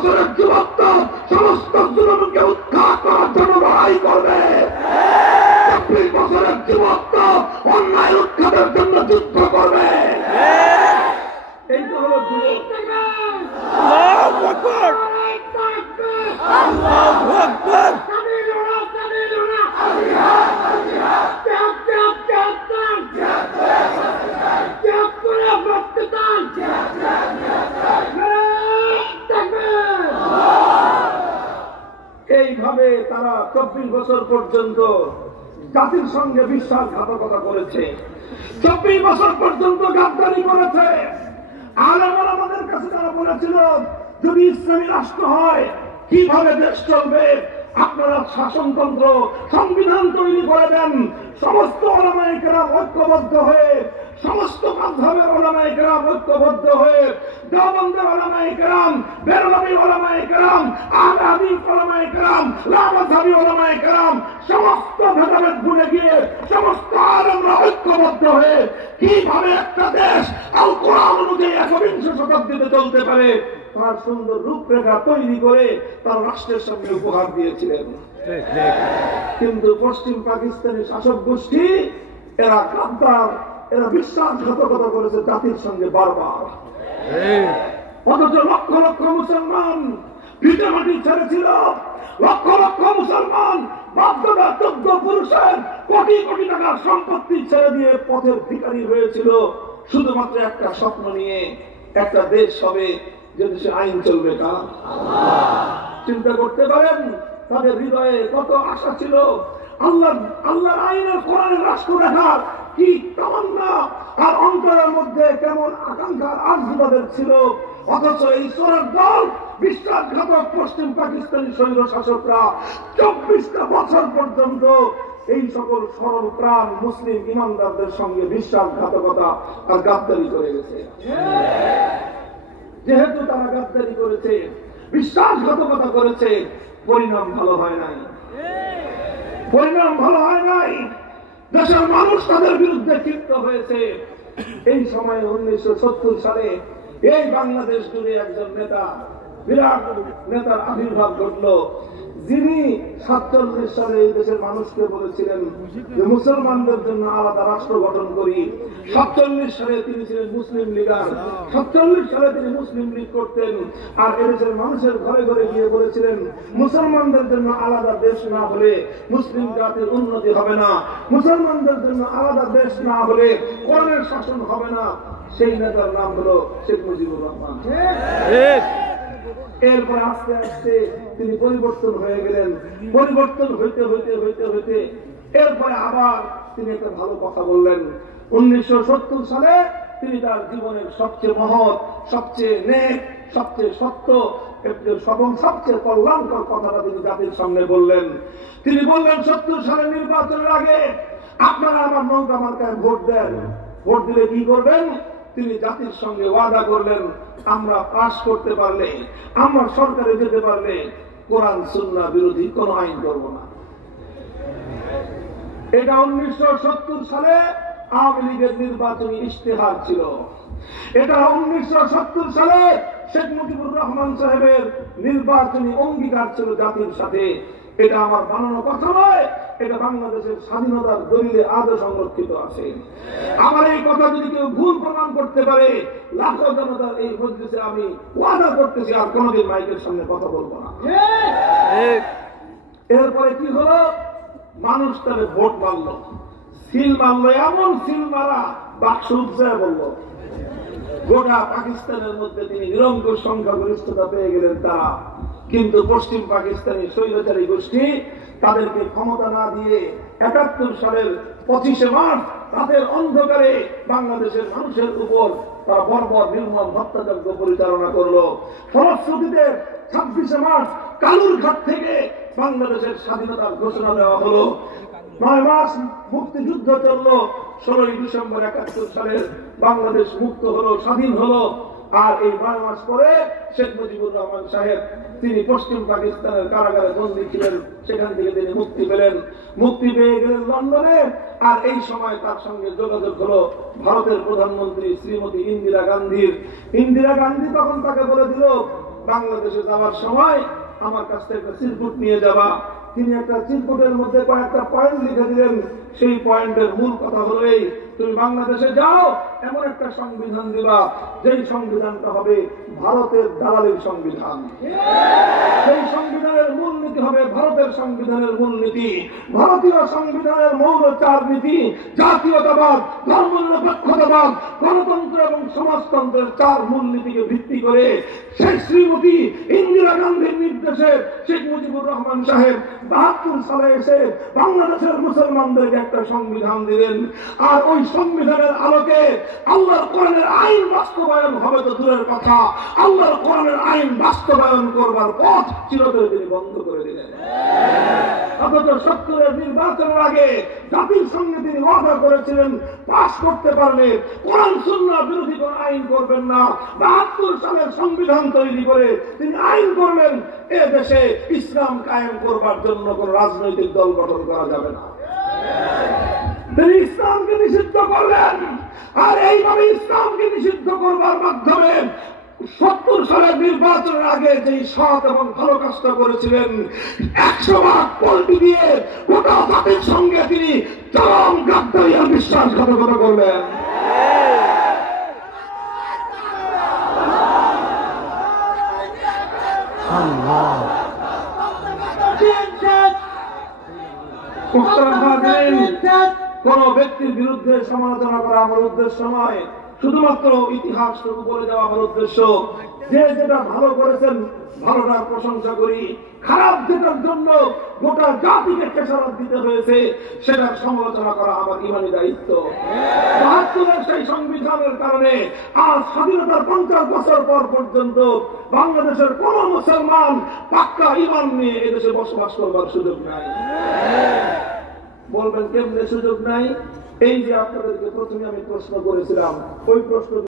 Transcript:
বছরের যুবক সমস্ত জুলুমকে উৎখাত করার জন্য লড়াই করবে। 24 বছরের যুবক অন্যায় উৎখাতের জন্য যুদ্ধ করবে। এই তো হলো যুবক। আল্লাহু আকবার, আল্লাহু আকবার। এইভাবে তারা 24 বছর পর্যন্ত জাতির সঙ্গে বিশ্বাসঘাতকতা করেছে, 24 বছর পর্যন্ত গাদ্দারি করেছে। আলেমরা আমাদের কাছে তারা বলেছিল, যদি ইসলামী রাষ্ট্র হয় কিভাবে দেশ চলবে, আপনারা শাসনতন্ত্র সংবিধান তৈরি করে দেন। সমস্ত ওলামায়ে কেরাম ঐক্যবদ্ধ হয়ে, সমস্ত মাযহাবের ওলামায়ে কেরাম ঐক্যবদ্ধ হয়ে, দেওবন্দের ওলামায়ে কেরাম, বেরলভী ওলামায়ে কেরাম, আহলে হাদিস ওলামায়ে কেরাম, লামাযহাবী ওলামায়ে কেরাম, সমস্ত ভেদাভেদ ভুলে গিয়ে সমস্ত আলেমরা ঐক্যবদ্ধ হয়ে কিভাবে একটা দেশ আল কোরআন অনুযায়ী একবিংশ শতাব্দীতে চলতে পারে তার সুন্দর রূপরেখা তৈরি করে তার রাষ্ট্রের সামনে উপহার দিয়েছিলেন। কিন্তু পশ্চিম পাকিস্তানি শাসক গোষ্ঠী এরা গাদ্দার, এরা বিশ্বাসঘাতকতা করেছে জাতির সঙ্গে বারবার। অথচ লক্ষ লক্ষ মুসলমান ভিটামাটি ছেড়েছিল, লক্ষ লক্ষ মুসলমান বাপদাদা 14 পুরুষের কোটি কোটি টাকার সম্পত্তি ছেড়ে দিয়ে পথের ভিখারি হয়েছিল শুধুমাত্র একটা স্বপ্ন নিয়ে, একটা দেশ হবে যে দেশে আইন চলবে। চিন্তা করতে পারেন তাদের হৃদয়ে কত আশা ছিল, আল্লাহর আইনের কোরআনের রাষ্ট্র দেখার কি তামান্না, আর অন্তরের মধ্যে কেমন আকাঙ্ক্ষার আর্জিবাদের ছিল। অথচ এই চোরের দল বিশ্বাসঘাতক পশ্চিম পাকিস্তানি স্বৈর শাসকরা 24টা বছর পর্যন্ত এই সকল সরল প্রাণ মুসলিম ইমানদারদের সঙ্গে বিশ্বাসঘাতকতা আর গাদ্দারি করে গেছে। যেহেতু তারা গাদ্দারি করেছে, বিশ্বাসঘাতকতা করেছে, পরিণাম ভালো হয় নাই, পরিণাম ভালো হয় নাই। দেশের মানুষ তাদের বিরুদ্ধে ক্ষিপ্ত হয়েছে। এই সময় 1970 সালে এই বাংলাদেশ জুড়ে একজন নেতা, বিরাট নেতার আবির্ভাব ঘটল, যিনি 47 সালে এই দেশের মানুষকে বলেছিলেন যে মুসলমানদের জন্য আলাদা রাষ্ট্র গঠন করি। 47 সালে তিনি ছিলেন মুসলিম লীগার, 47 সালে তিনি মুসলিম লীগ করতেন। আর এদেশের মানুষের ঘরে ঘরে গিয়ে বলেছিলেন, মুসলমানদের জন্য আলাদা দেশ না হলে মুসলিম জাতির উন্নতি হবে না, মুসলমানদের জন্য আলাদা দেশ না হলে কোরআনের শাসন হবে না। সেই নেতার নাম হলো শেখ মুজিবুর রহমান। এরপরে আস্তে আস্তে তিনি পরিবর্তন হয়ে গেলেন। পরিবর্তন হইতে হইতে হইতে হইতে এরপরে আবার তিনি একটা ভালো কথা বললেন। 1970 সালে তিনি তার জীবনের সবচেয়ে মহৎ, সবচেয়ে নেক, সবচেয়ে সত্য এবং সবচেয়ে কল্যাণকর কথাটা তিনি জাতির সামনে বললেন। তিনি বললেন, 70 সালের নির্বাচনের আগে আপনারা আমার নৌকা মার্কায় ভোট দেন, ভোট দিলে কি করবেন? তিনি জাতির সঙ্গে ওয়াদা করলেন, আমরা পাস করতে পারলে, আমরা সরকারে যেতে পারলে কোরআন সুন্নাহ বিরোধী কোন আইন করব না। এটা 1970 সালে আওয়ামী লীগের নির্বাচনী ইশতেহার ছিল। এটা 1970 সালে শেখ মুজিবুর রহমান সাহেবের নির্বাচনী অঙ্গীকার ছিল জাতির সাথে। এটা আমার বানানো কথা নয়, এটা বাংলাদেশের স্বাধীনতার দলিলে আজও সংরক্ষিত আছে। আমার এই কথা যদি কেউ ভুল প্রমাণ করতে পারে, লাখো জনতার এই মজলিসে আমি ওয়াদা করতেছি আর কোনোদিন মাইকের সামনে কথা বলবো না। এরপরে কি হলো? মানুষ তাহলে ভোট মারল, সিল মারল, এমন সিল মারা বাক্স উৎসাহ বলল। গোটা পাকিস্তানের মধ্যে তিনি নিরঙ্কুশ সংখ্যাগরিষ্ঠতা পেয়ে গেলেন তারা। কিন্তু পশ্চিম পাকিস্তানি স্বৈরাচারী গোষ্ঠী তাদেরকে ক্ষমতা না দিয়ে 71 সালের 25শে মার্চ রাতের অন্ধকারে বাংলাদেশের মানুষের উপর তারা বর্বর নির্মম হত্যাযজ্ঞ পরিচালনা করলো। ফলশ্রুতিতে 26শে মার্চ কালুরঘাট থেকে বাংলাদেশের স্বাধীনতার ঘোষণা দেওয়া হলো। 9 মাস মুক্তিযুদ্ধ চললো। 16ই ডিসেম্বর 71 সালের বাংলাদেশ মুক্ত হলো, স্বাধীন হলো। আর এই 9 মাস পরে শেখ মুজিবুর রহমান সাহেব তিনি পশ্চিম পাকিস্তানের কারাগারে বন্দী ছিলেন, সেখান থেকে তিনি মুক্তি পেলেন। মুক্তি পেয়ে গেলেন লন্ডনে। আর এই সময় তার সঙ্গে যোগাযোগ হলো ভারতের প্রধানমন্ত্রী শ্রীমতী ইন্দিরা গান্ধীর। ইন্দিরা গান্ধী তখন তাকে বলে দিল, বাংলাদেশে যাওয়ার সময় আমার কাছ থেকে একটা চিরকুট নিয়ে যাবা। তিনি একটা চিরকুটের মধ্যে কয়েকটা পয়েন্ট লিখে দিলেন। সেই পয়েন্টের মূল কথা হলো এই, তুমি বাংলাদেশে যাও, এমন একটা সংবিধান দিবা যেই সংবিধানটা হবে ভারতের দালালির সংবিধান। সেই সংবিধানের মূলনীতি হবে ভারতের সংবিধানের মূলনীতি। ভারতীয় সংবিধানের মৌল 4 নীতি: জাতীয়তাবাদ, ধর্মনিরপেক্ষতাবাদ, গণতন্ত্র এবং সমাজতন্ত্রের 4 মূলনীতিকে ভিত্তি করে শেখ শ্রীমতী ইন্দিরা গান্ধীর নির্দেশে শেখ মুজিবুর রহমান সাহেব 72 সালে এসে বাংলাদেশের মুসলমানদেরকে একটা সংবিধান দিলেন। আর ওই সংবিধানের আলোকে আল্লাহর কোরআনের আইন বাস্তবায়ন হবে তো দূরের কথা, আল্লাহর কোরআনের আইন বাস্তবায়ন করবার পথ চিরতরে তিনি বন্ধ করে দিলেন। অথচ 70-এর নির্বাচনের আগে জাতির সঙ্গে তিনি ওয়াদা করেছিলেন, পাশ করতে পারলে কোরআন সুন্নাহ বিরোধী কোন আইন করবেন না। 72 সালের সংবিধান তৈরি করে তিনি আইন করলেন, এ দেশে ইসলাম কায়েম করবার জন্য কোন রাজনৈতিক দল গঠন করা যাবে না। তিনি ইসলামকে নিষিদ্ধ করলেন। আর এইভাবে ইসলামকে নিষিদ্ধ করবার মাধ্যমে 70 সালের নির্বাচনের আগে যে সৎ এবং ভালো কাজটা করেছিলেন, 100 ভাগ পল্টি দিয়ে গোটা জাতির সঙ্গে তিনি চরম গাদ্দারি আর বিশ্বাসঘাতকতা করলেন। কোন ব্যক্তির বিরুদ্ধে সমালোচনা করা আমার উদ্দেশ্য নয়, শুধুমাত্র ইতিহাসটুকু বলে দেওয়া আমার উদ্দেশ্য। যে যেটা ভালো করেছেন ভালোটার প্রশংসা করি, খারাপ যেটার জন্য গোটা জাতিকে খেসারত দিতে হয়েছে সেটার সমালোচনা করা আমার ইমানি দায়িত্ব। 72-এর সেই সংবিধানের কারণে আজ স্বাধীনতার 50 বছর পর পর্যন্ত বাংলাদেশের কোন মুসলমান পাক্কা ইমান নিয়ে এদেশে বসবাস করবার সুযোগ নাই। বলবেন কেমনে সুযোগ নাই? এই যে আপনাদেরকে প্রথমে আমি প্রশ্ন করেছিলাম, ওই প্রশ্ন